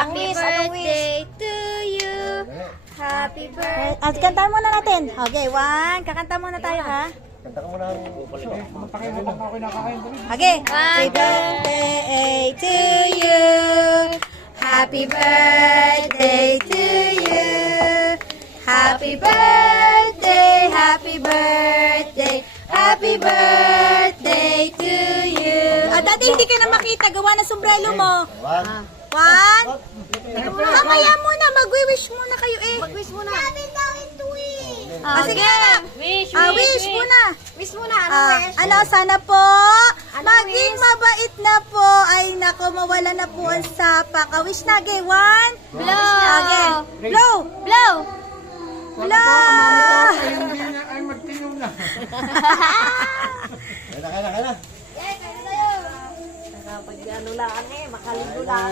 Happy birthday to you. Happy birthday. At kanta muna natin. Okay, one. Kakanta muna tayo, ha? Kanta ka muna ang Okay. Happy birthday to you. Happy birthday to you. Happy birthday, happy birthday, happy birthday to you. Ah, dati hindi ka na makita. Gawa na sombrero mo. One. Mamaya muna. Mag-wish muna kayo eh. Mag-wish muna. Ah, sige na. Wish, Wish muna. Wish muna. Ano wish? Ano, sana po, Anong maging wish? mabait na po. Ay, nako, mawala na po ang sapa. Kawish na, okay? One. Blow. Okay. Blow. Blow. Blow. ay magtinong na. Kaya na. Nakapag-ano lang eh, makaligo lang.